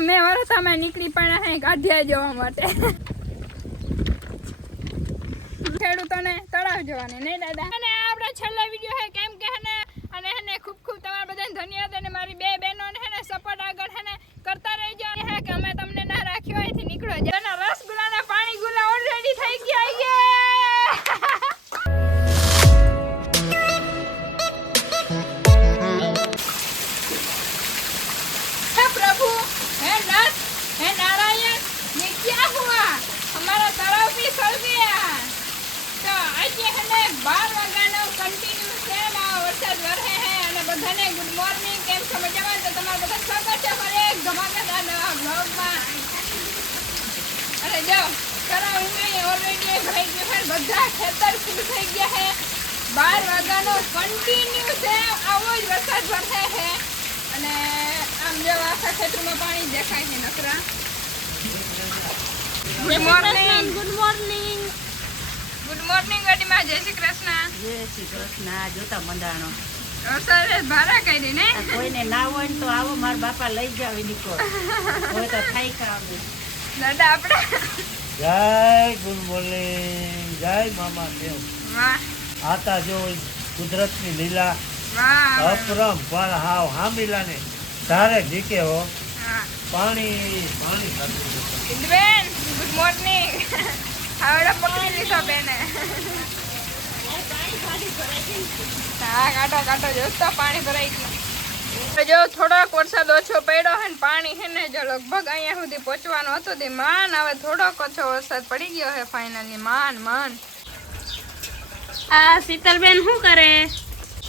મેં વરસાદમાં નીકળી પડ્યા હે ગાંઠિયા જોવા માટે. ખેડૂતોને તળાવ જોવાની નહીં દાદા. અને આપણા છેલ્લા વિડીયો હે કેમ કે હે અને હેને ખૂબ ખૂબ તમારા બધાને ધન્યવાદ. અને મારી બે બહેનોને હેને સપોર્ટ આગળ હેને કરતા રહેજો. હે કે અમે તમને ના રાખ્યો અહીંથી નીકળો. જેના રસગુલ્લાના પાણી ગુલા ઓલરેડી થઈ ગયા. प्रभु हे नाथ हे नारायण ये क्या हुआ हमारा तालाब भी सड़ गया. तो आज है ने 12 વાગ્યાનો કન્ટિન્યુ છે ના વરસાદ વરસે હે. અને બધાને ગુડ મોર્નિંગ. કેમ છો મજામાં? તો તમારા બધા સ્વાગત છે મારે એક ધમાકેદાર નવા વ્લોગમાં. અને જો તળાવ ઉમે ઓલરેડી ભરાઈ ગયો છે. બધા ખેતર ફૂલ થઈ ગયા છે. 12 વાગ્યાનો કન્ટિન્યુ છે આવો જ વરસાદ વરસે છે. અને આમ જો આખા ખેતરમાં પાણી દેખાય છે નકરા. Good morning. Good morning. Good morning ગડીમાં. જય શ્રી કૃષ્ણ. જય શ્રી કૃષ્ણ. જોતા મંડાણો વરસાદ ભારા કરી ને કોઈને ના હોય તો આવો મારા બાપા લઈ જાવ નીકો હોય તો ખાઈ ખાવે દાદા આપણે. જય ગુડ મોર્નિંગ. જય મામા દેવ. વાહ આતા જો કુદરતની લીલા વાહ અપરમ પણ હાવ હામીલાને તારે ઢીકે હો હા. પાણી પાણી બેન ગુડ મોર્નિંગ. આવડે પકડી લીધો બેને. હા કાઢો કાઢો જોસ્તો પાણી ભરાઈ ગયું. જો થોડોક વરસાદ ઓછો પડ્યો હે ને પાણી હે ને જો લગભગ અહીંયા સુધી પહોંચવાનું હતું તે માન હવે થોડોક ઓછો વરસાદ પડી ગયો હે ફાઇનલી માન. આ શીતલબેન શું કરે?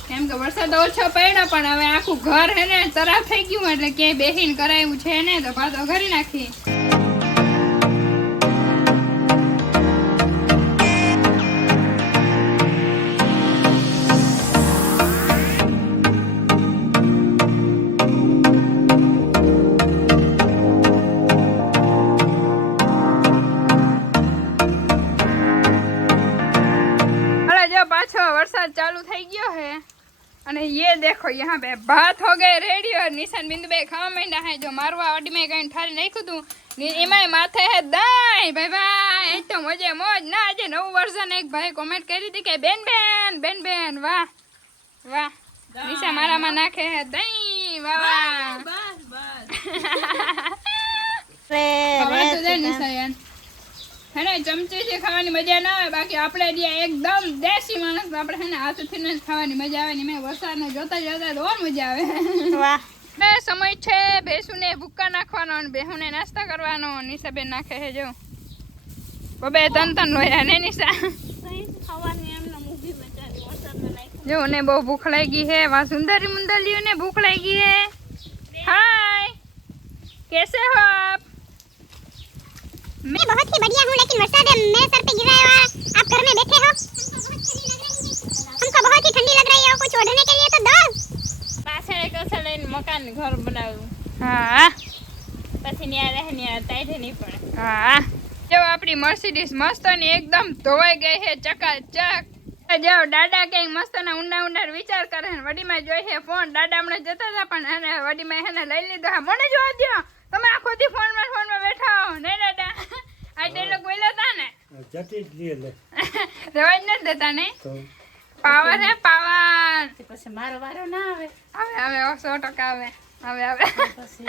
કેમ કે વરસાદ ઓછો પડ્યો પણ હવે આખું ઘર હે ને તરાવ થઈ ગયું એટલે ક્યાંય બેસીને કરાયું છે ને તો પાછો ઘરી નાખી. पाछो वरसाद चालू થઈ ગયો है. અને ये देखो यहाँ पे भात हो गए रेडी. और निशान बिंदु बे खावा માંડ્યા है. जो मारवा अडी में कहीं ठारी नाख्યું તું એમાં માથે હે દાઈ ભાઈ ભાઈ. એ તો મજે મોજ ના. આજે નવું વર્ઝન એક ભાઈ કોમેન્ટ કરી હતી કે બેન બેન બેન બેન વાહ વાહ. નિશા મારામાં નાખે હે દહીં. વાહ વાહ બસ બસ. હવે તો દે નિશા યાર હેને ચમચીથી ખાવાની મજા ના આવે. બાકી આપણે જ્યાં એકદમ દેશી માણસ આપણે હેને હાથથી ને ખાવાની મજા આવે ને મેં વરસાદને જોતા જોતા તો ઓર મજા આવે. વાહ. બે સમય છે ભેંસુને ભૂક્કા નાખવાનો અને બેહુને નાસ્તા કરવાનો. નિશાબેન નાખે છે જો બબે તન લોયા ને નિશા. ખાવાની એમને મૂકી બચારી વરસાદમાં નાખી. જો ને બહુ ભૂખ લાગી है. वहाँ सुंदरी मुंदलियों ने भूख लगी है. हाय कैसे हो आप? मैं बहुत ही बढ़िया हूँ लेकिन वर्षा मेरे सर पे गिर रहा है और आप घर में बैठे हो. हमको बहुत ही ठंडी लग रही है. कुछ ओढ़ने के लिए तो दो. પાછળ કસળ મકાન ઘર બનાવ્યું हाँ પછી ન્યા રહે ન્યા ટાઈટ નહીં પડે. हाँ जो अपनी मर्सिडीज मस्त ने एकदम धोवाई गई है चकाचक. જો દાદા કઈ મસ્ત ના ઊંડા વિચાર કરે ને વડીમાં જોઈ છે ફોન. દાદા હમણાં જતા હતા પણ એને વડીમાં એને લઈ લીધો. હા મને જોવા દો તમે આખો દી ફોનમાં બેઠા હો ને દાદા. આ ડાયલોગ બોલ્યા હતા ને જટી જ લે લે રેવાજ નથી દેતા ને. તો પાવર હે પાવર. પછી મારો વારો ના આવે આવે 100% આવે આવે પછી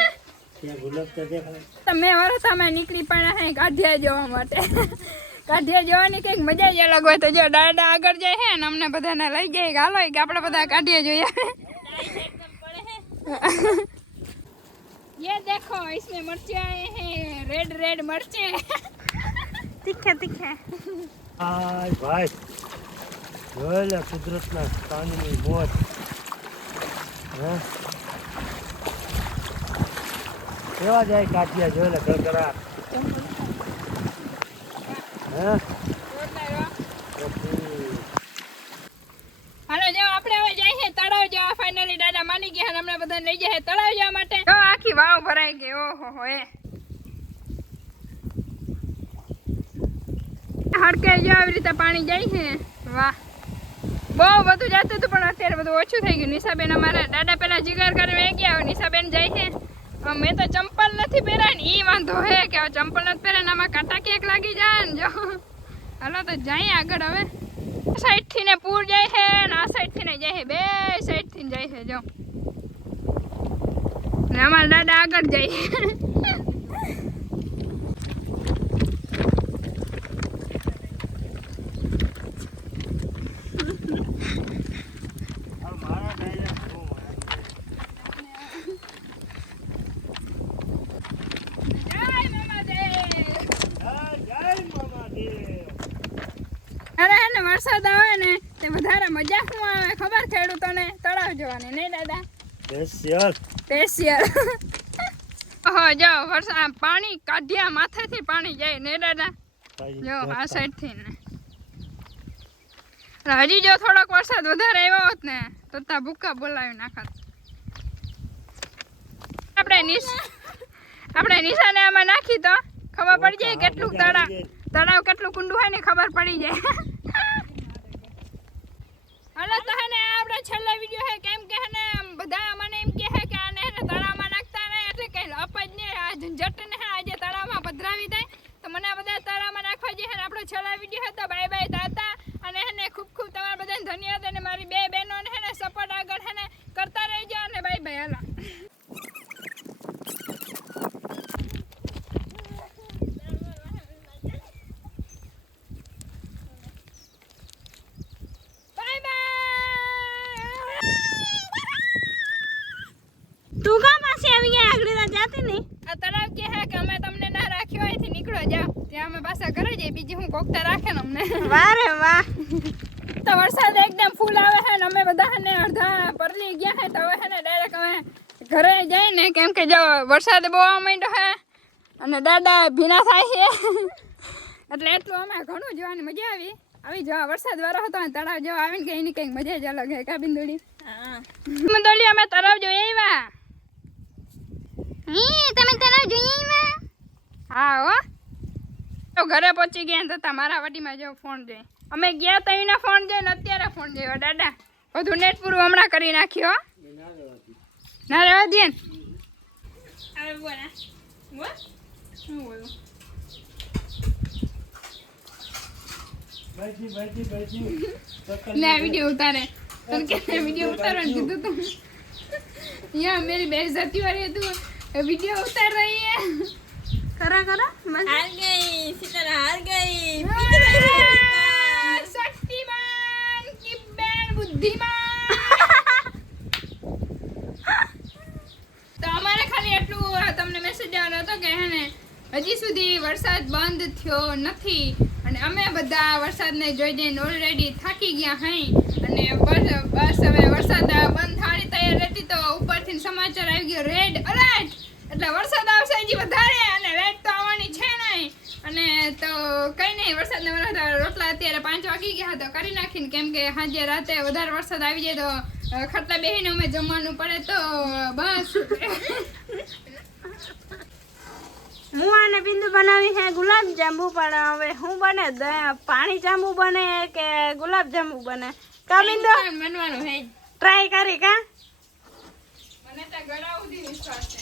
ત્યાં ગુલાબ તો દેખાય. તમે વરસાદમાં નીકળી પડ્યા હે ગાંઠિયા જોવા માટે. ગાંઠિયા જોવાની કંઈક મજા જ અલગ હોય. તો જો દાદા આગળ જાય હે ને અમને બધાને લઈ જાય કે હાલો કે આપણે બધા ગાંઠિયા જોઈએ. ये देखो इसमें मिर्ची आए हैं. रेड रेड मिर्चे तीखे तीखे. હાય ભાઈ જોઈ લે કુદરતના પાણીની મોજ. હે કેવા જાય કાઢિયા જોઈ લે ગરગરા. હે હાલો જો આપણે હવે જાય છે તળાવ જવા. ફાઇનલી દાદા માની ગયા અને અમને બધા લઈ જાય તળાવ જવા માટે. જો આખી વાવ ભરાઈ ગઈ. ઓહો હો એ હડકે જો આવી રીતે પાણી જાય છે. વાહ બહુ બધું જતું હતું પણ અત્યારે બધું ઓછું થઈ ગયું. નિશાબેન અમારા દાદા પેલા જીગર કરીને ગયા. નિશાબેન જાય છે. મેં તો ચંપલ નથી પહેરી. કે હવે ચંપલ નથી પહેરે ને આમાં કાંટા ક્યાંક લાગી જાય ને જો હાલો તો જઈએ આગળ હવે આ સાઈડ થી ને પૂર જાય છે ને આ સાઈડ થી ને જાય છે બે સાઈડ થી જાય છે જો ને અમારા દાદા આગળ જાય મારા ડાયરા બહુ અરે એને વરસાદ આવે ને તે વધારે મજા શું આવે ખબર ખેડૂતોને તળાવ જોવાની નહીં દાદા સ્પેશિયલ ઓહો જો વરસાદ પાણી કાઢ્યા માથેથી પાણી જાય ને દાદા જો આ સાઈડ થી ને હજી જો થોડોક વરસાદ વધારે આવ્યો હોત ને તો તા ભૂકા બોલાવી નાખત આપણે નિશાને આમાં નાખી તો ખબર પડી જાય કેટલું તળાવ કેટલું કુંડું હોય ને ખબર પડી જાય હાલો તો હે ને આપણા છેલ્લા વિડિયો હે કેમ કે હે ને બધા મને એમ કહે છે કે આને હે ને તળાવમાં નાખતા ને એટલે કે અપજ ને આ ઝંઝટ ને આજે તળાવમાં પધરાવી દે તો મને બધા તળાવમાં નાખવા જે હે ને આપણો છેલ્લા વિડિયો હે તો બાય બાય તાતા અને હે ને ખૂબ ખૂબ તમારા બધાને ધન્યવાદ અને મારી બે બહેનોને હે ને સપોર્ટ આગળ હે ને કરતા રહેજો અને બાય બાય હાલો તું કા પાસે આવી ગયા આગળ તો જાતી નહીં આ તળાવ કે હે કે અમે તમને ના રાખ્યો અહીંથી નીકળો જાઓ ત્યાં અમે પાછા ઘરે જઈએ બીજી હું કોકતા રાખે ને અમને વાહ રે વાહ તો વરસાદ એકદમ ફૂલ આવે છે ને અમે બધા હે ને અડધા પરલી ગયા હે તો હવે હે ને ડાયરેક્ટ અમે ઘરે જઈએ ને કેમ કે જો વરસાદ બહુ આવવા માંડ્યો હે અને દાદા ભીના થાય છે એટલે એટલું અમે ઘણું જોવાની મજા આવી જો વરસાદ વાળો હતો ને તળાવ જો આવીને કે એની કંઈક મજા જ અલગ હે કા બિંદુડી મંદોલી અમે તળાવ જોઈ આવ્યા તમે તળાવ જોઈ આવ્યા હા હો તો ઘરે પહોંચી ગયા ને તો મારા વાડીમાં જો ફોન જોઈ અમે ગયા તો એના ફોન જોઈને અત્યારે ફોન જોયો દાદા બધું નેટ પૂરું હમણાં કરી નાખ્યો ના રહેવા દે ને હવે બોલા શું બોલું ના વિડિયો ઉતારે તને કે વિડિયો ઉતારવાનું કીધું તું યા મેરી બેइज्जती हो रही है तू वीडियो उतार रही है करा हार गई सीतारा हार गई शक्तिमान की बहन बुद्धिमान તો અમારે ખાલી એટલું તમને મેસેજ આવ્યો હતો કે હે ને હજી સુધી વરસાદ બંધ થયો નથી અને અમે બધા વરસાદને જોઈ જઈને ઓલરેડી થાકી ગયા હઈ અને બસ હવે વરસાદ બંધ થવાની તૈયાર રહેતી તો ઉપરથી સમાચાર આવી ગયો રેડ અલર્ટ એટલે વરસાદ આવશે હજી વધારે અને રેડ તો આવવાની છે નહીં અને તો કંઈ નહીં વરસાદને વરસાદ રોટલા અત્યારે 5 વાગી ગયા તો કરી નાખીને કેમ કે સાંજે રાતે વધારે વરસાદ આવી જાય તો ખટલા બેહીને અમે જમવાનું પડે તો બસ હું આને બિંદુ બનાવી છે ગુલાબ જાંબુ પણ હવે હું બને પાણી જાંબુ બને કે ગુલાબ જાંબુ બને કા બિંદુ બનવાનું હે ટ્રાય કરી કા મને તો ગળા સુધી વિશ્વાસ છે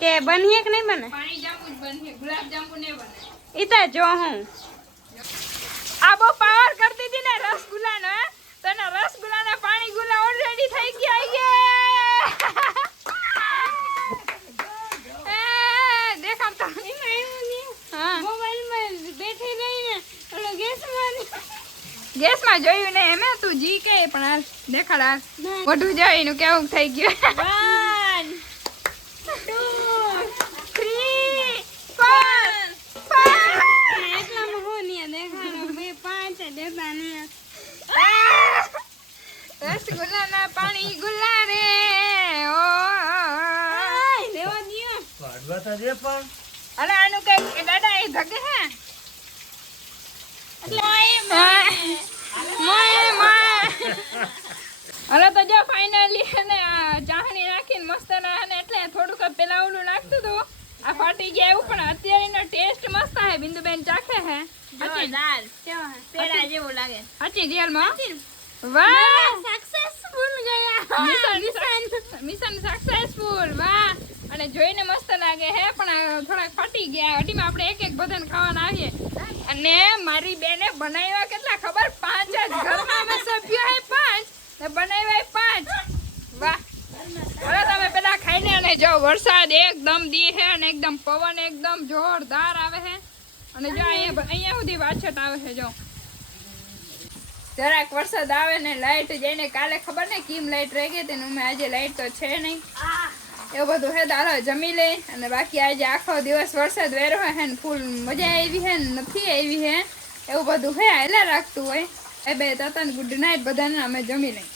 કે બનીએ કે નહીં બને પાણી જાંબુ જ બને ગુલાબ જાંબુ નહીં બને ઈ તો જો હું આ બહુ પાવર કરતી હતી ને રસગુલ્લાનો તો એના રસગુલ્લાના પાણી ગુલા ઓલરેડી થઈ ગયા દેખાડતો મોબાઈલમાં બેઠી રહીને ઓલો ગેસમાં જોયું ને એમે તું જી કે પણ હાલ દેખાડ હાલ વધુ જોઈનું કેવું થઈ ગયું 1 2 3 4 એટલામાં હું નહીં દેખાડો 2 5 દેતા નહીં રસગુલ્લાના પાણી ગુલ્લા રે ઓ દેવા દિયો પાડવાતા દે પણ અરે આનું કઈ દાદા એ ધગે હે અરે તો જો ફાઇનલી ને ચાહણી નાખીને મસ્ત ના ને એટલે થોડુંક પેલા ઓલું નાખતું હતું આ ફાટી ગયા એવું પણ અત્યારે એનો ટેસ્ટ મસ્ત હે બિંદુબેન ચાખે હે જોરદાર પેડા જેવું લાગે હાચી રિયલમાં વાહ સક્સેસફુલ ગયા મિશન સક્સેસફુલ વાહ અને એટલે જોઈને મસ્ત લાગે હે પણ આ થોડાક ફાટી ગયા અઢીમાં આપણે એક એક બધાને ખાવાના આવીએ અને મારી બેને બનાવ્યા કેટલા ખબર 5 જ ઘરમાં અમે સભ્યો હે 5 ને બનાવ્યા 5 વાહ હવે તમે પેલા ખાઈને અને જો વરસાદ એકદમ દી હે અને એકદમ પવન એકદમ જોરદાર આવે છે અને જો અહીંયા સુધી વાછટ આવે છે જો જરાક વરસાદ આવે ને લાઈટ જઈને કાલે ખબર ને કેમ લાઈટ રહી ગઈ તેને અમે આજે લાઈટ તો છે નહીં એવું બધું હે દાડો જમી લે અને બાકી આજે આખો દિવસ વરસાદ વેરો હે ને ફૂલ મજા આવી હે ને નથી આવી હે એવું બધું હે હાલા રાખતું હોય એ બે તાતા ગુડ નાઇટ બધાને અમે જમી લઈ